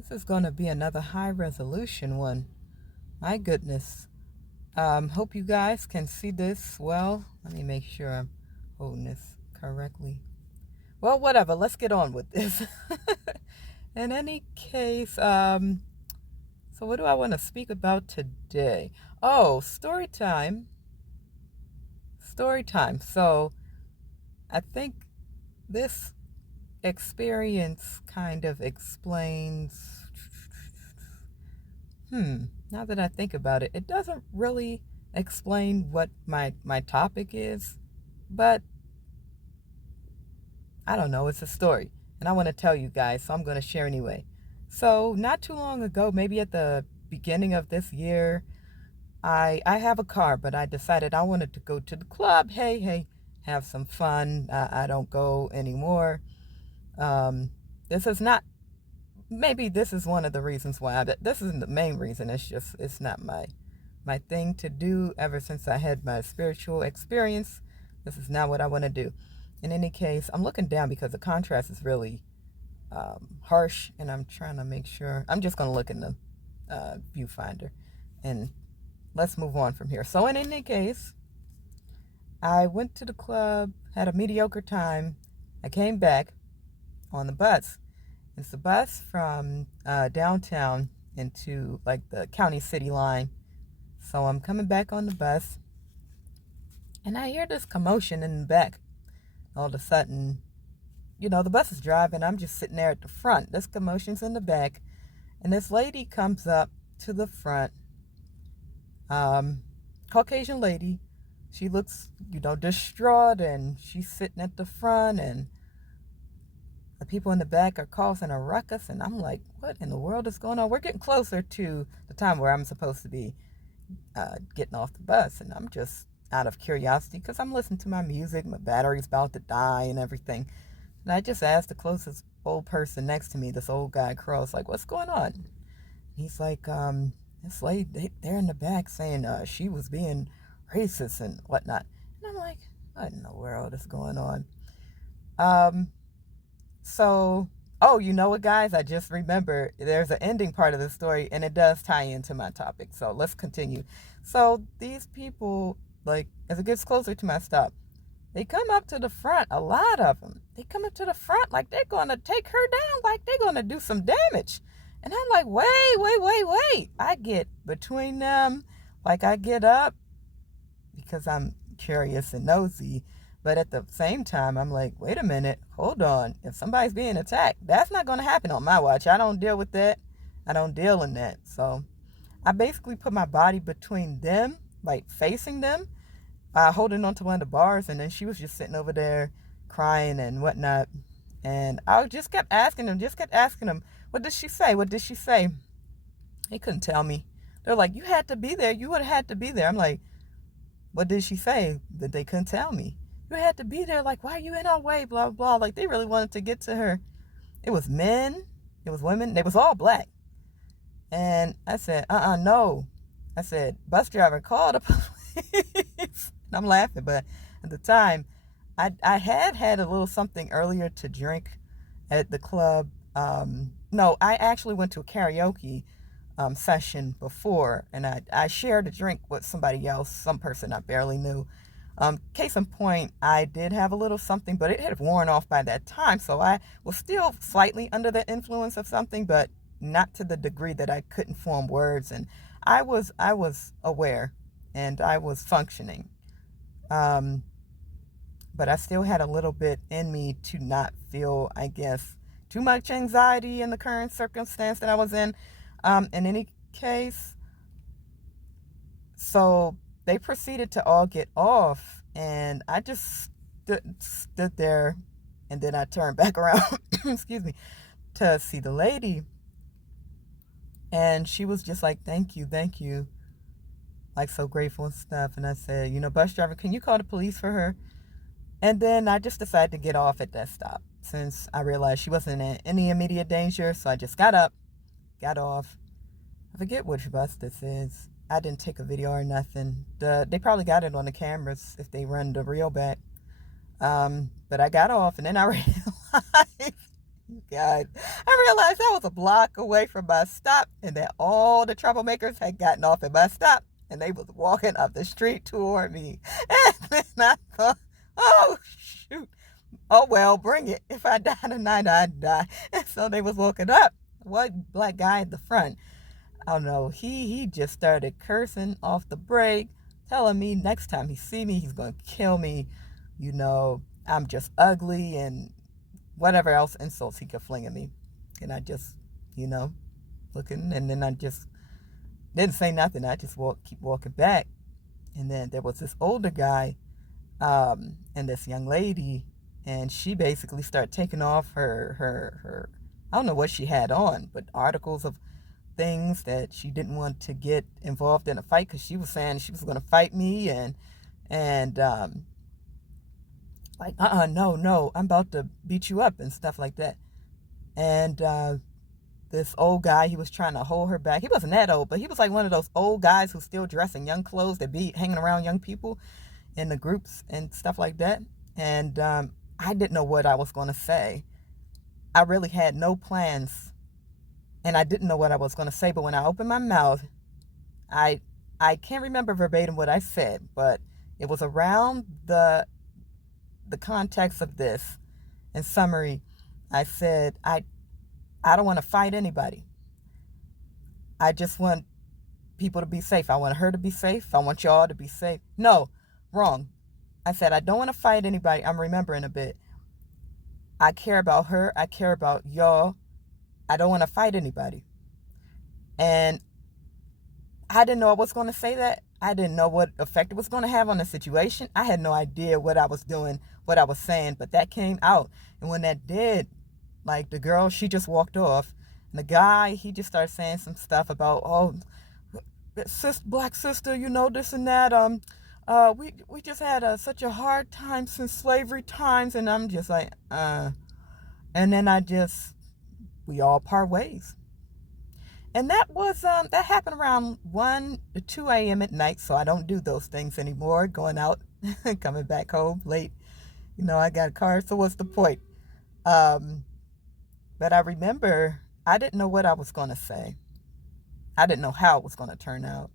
This is going to be another high resolution one. My goodness. Hope you guys can see this well. Let me make sure I'm holding this correctly. Well, whatever. Let's get on with this. In any case, so what do I want to speak about today? Oh, story time. Story time. So I think this experience kind of explains. Now that I think about it, it doesn't really explain what my topic is, but I don't know, it's a story. And I want to tell you guys, so I'm going to share anyway. So, not too long ago, maybe at the beginning of this year, I have a car, but I decided I wanted to go to the club. Hey, have some fun. I don't go anymore. Um, this is not, maybe this is one of the reasons why. This isn't the main reason. It's not my thing to do ever since I had my spiritual experience. This is not what I want to do. In any case, I'm looking down because the contrast is really harsh, and I'm trying to make sure. I'm just going to look in the viewfinder, and let's move on from here. So in any case, I went to the club, had a mediocre time. I came back on the bus. It's the bus from downtown into like the county city line. So I'm coming back on the bus, and I hear this commotion in the back. All of a sudden, the bus is driving. I'm just sitting there at the front. This commotion's in the back, and this lady comes up to the front. Caucasian lady. She looks, distraught, and she's sitting at the front, and the people in the back are causing a ruckus, and I'm like, what in the world is going on? We're getting closer to the time where I'm supposed to be getting off the bus, and I'm just out of curiosity because I'm listening to my music. My battery's about to die and everything. And I just asked the closest old person next to me, this old guy, Cross, like, what's going on? He's like, this lady, they're in the back saying she was being racist and whatnot. And I'm like, what in the world is going on? So, oh, you know what, guys? I just remember there's an ending part of the story, and it does tie into my topic. So let's continue. So these people, like, as it gets closer to my stop, they come up to the front, a lot of them. They come up to the front like they're going to take her down, like they're going to do some damage. And I'm like, wait. I get between them, like I get up because I'm curious and nosy. But at the same time, I'm like, wait a minute, hold on. If somebody's being attacked, that's not going to happen on my watch. I don't deal with that. I don't deal in that. So I basically put my body between them, like facing them, holding onto one of the bars, and then she was just sitting over there crying and whatnot. And I just kept asking them, what did she say? What did she say? They couldn't tell me. They're like, you had to be there. You would have had to be there. I'm like, what did she say? That they couldn't tell me. You had to be there. Like, why are you in our way? Blah, blah. Like, they really wanted to get to her. It was men. It was women. They was all black. And I said, no. I said, bus driver, call the police. And I'm laughing, but at the time, I had a little something earlier to drink at the club. No, I actually went to a karaoke session before, and I shared a drink with somebody else, some person I barely knew. Case in point, I did have a little something, but it had worn off by that time, so I was still slightly under the influence of something, but not to the degree that I couldn't form words, and I was aware, and I was functioning. Um, but I still had a little bit in me to not feel, I guess, too much anxiety in the current circumstance that I was in any case. So they proceeded to all get off, and I just stood there, and then I turned back around, excuse me, to see the lady. And she was just like, thank you, like so grateful and stuff. And I said, bus driver, can you call the police for her? And then I just decided to get off at that stop since I realized she wasn't in any immediate danger. So I just got up, got off. I forget which bus this is. I didn't take a video or nothing. They probably got it on the cameras if they run the reel back. But I got off, and then I realized, God, I realized I was a block away from my stop and that all the troublemakers had gotten off at my stop and they was walking up the street toward me. And then I thought, oh, shoot. Oh, well, bring it. If I die tonight, I die. And so they was walking up. One black guy at the front, I don't know, he just started cursing off the break, telling me next time he see me, he's going to kill me. I'm just ugly and whatever else insults he could fling at me. And I just, you know, looking, and then I just didn't say nothing. I just keep walking back. And then there was this older guy, and this young lady, and she basically started taking off her I don't know what she had on, but articles of things that she didn't want to get involved in a fight because she was saying she was going to fight me and like no, I'm about to beat you up and stuff like that. And this old guy, he was trying to hold her back. He wasn't that old, but he was like one of those old guys who still dress in young clothes that be hanging around young people in the groups and stuff like that. And I didn't know what I was going to say. I really had no plans, and I didn't know what I was going to say. But when I opened my mouth, I I can't remember verbatim what I said, but it was around the context of this. In summary, I said I don't want to fight anybody. I just want people to be safe. I want her to be safe. I want y'all to be safe. No, wrong. I said I don't want to fight anybody. I'm remembering a bit. I care about her. I care about y'all. I don't want to fight anybody. And I didn't know I was going to say that. I didn't know what effect it was going to have on the situation. I had no idea what I was doing, what I was saying, but that came out. And when that did, like the girl, she just walked off. And the guy, he just started saying some stuff about, oh, black sister, this and that. We just had such a hard time since slavery times. And I'm just like, and then we all part ways. And that happened around 1 to 2 a.m. at night, so I don't do those things anymore, going out and coming back home late. I got a car, so what's the point? Um, but I remember I didn't know what I was going to say. I didn't know how it was going to turn out.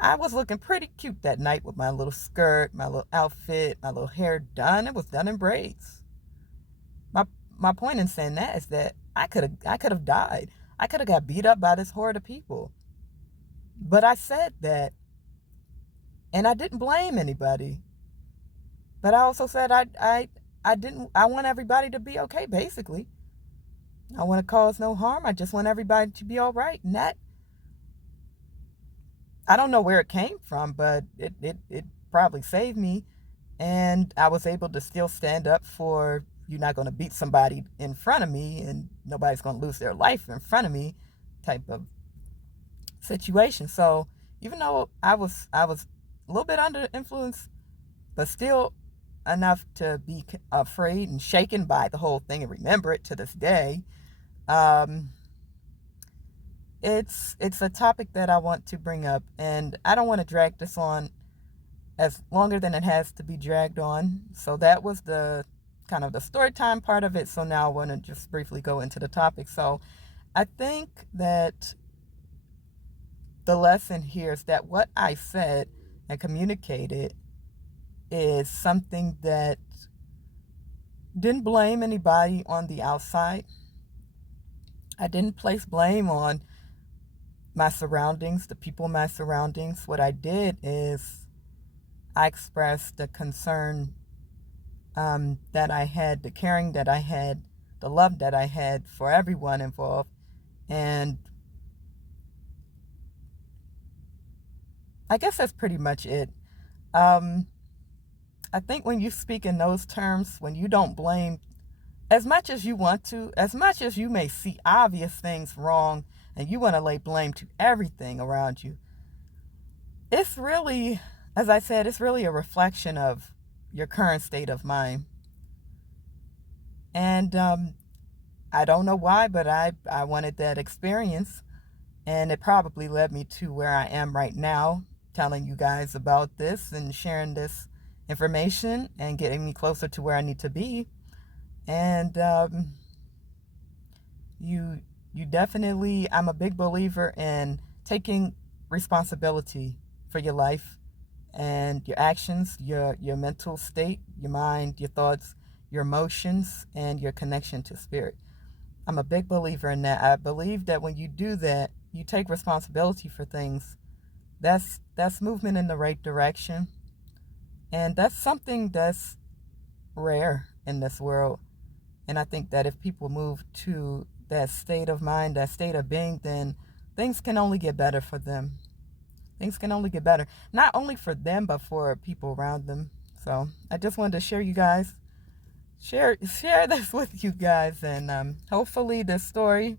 I was looking pretty cute that night with my little skirt, my little outfit, my little hair done. It was done in braids. My my point in saying that is that I could have died. I could have got beat up by this horde of people. But I said that, and I didn't blame anybody. But I also said I didn't. I want everybody to be okay. Basically, I want to cause no harm. I just want everybody to be all right. And that, I don't know where it came from, but it probably saved me, and I was able to still stand up for, you're not going to beat somebody in front of me and nobody's going to lose their life in front of me type of situation. So even though I was a little bit under influence, but still enough to be afraid and shaken by the whole thing and remember it to this day. um, it's a topic that I want to bring up, and I don't want to drag this on as longer than it has to be dragged on. So that was the kind of the story time part of it. So now I want to just briefly go into the topic. So I think that the lesson here is that what I said and communicated is something that didn't blame anybody on the outside. I didn't place blame on my surroundings, the people in my surroundings. What I did is I expressed the concern, that I had, the caring that I had, the love that I had for everyone involved. And I guess that's pretty much it. Um, I think when you speak in those terms, when you don't blame as much as you want to, as much as you may see obvious things wrong and you want to lay blame to everything around you, it's really, as I said, it's really a reflection of your current state of mind. And I don't know why, but I wanted that experience. And it probably led me to where I am right now, telling you guys about this and sharing this information and getting me closer to where I need to be. And You you definitely, I'm a big believer in taking responsibility for your life and your actions, your mental state, your mind, your thoughts, your emotions, and your connection to spirit. I'm a big believer in that. I believe that when you do that, you take responsibility for things. That's movement in the right direction. And that's something that's rare in this world. And I think that if people move to that state of mind, that state of being, then things can only get better for them. Things can only get better. Not only for them, but for people around them. So I just wanted to share this with you guys. And hopefully this story,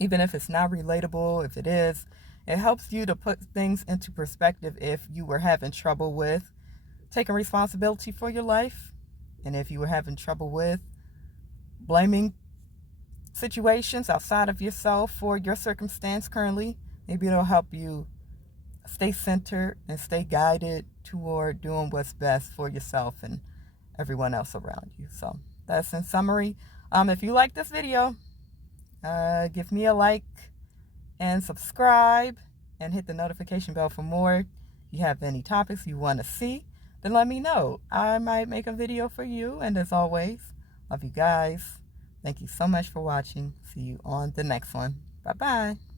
even if it's not relatable, if it is, it helps you to put things into perspective if you were having trouble with taking responsibility for your life. And if you were having trouble with blaming situations outside of yourself for your circumstance currently, maybe it'll help you stay centered and stay guided toward doing what's best for yourself and everyone else around you. So that's in summary. If you like this video, give me a like and subscribe and hit the notification bell for more. If you have any topics you want to see, then let me know. I might make a video for you. And as always, love you guys. Thank you so much for watching. See you on the next one. Bye-bye.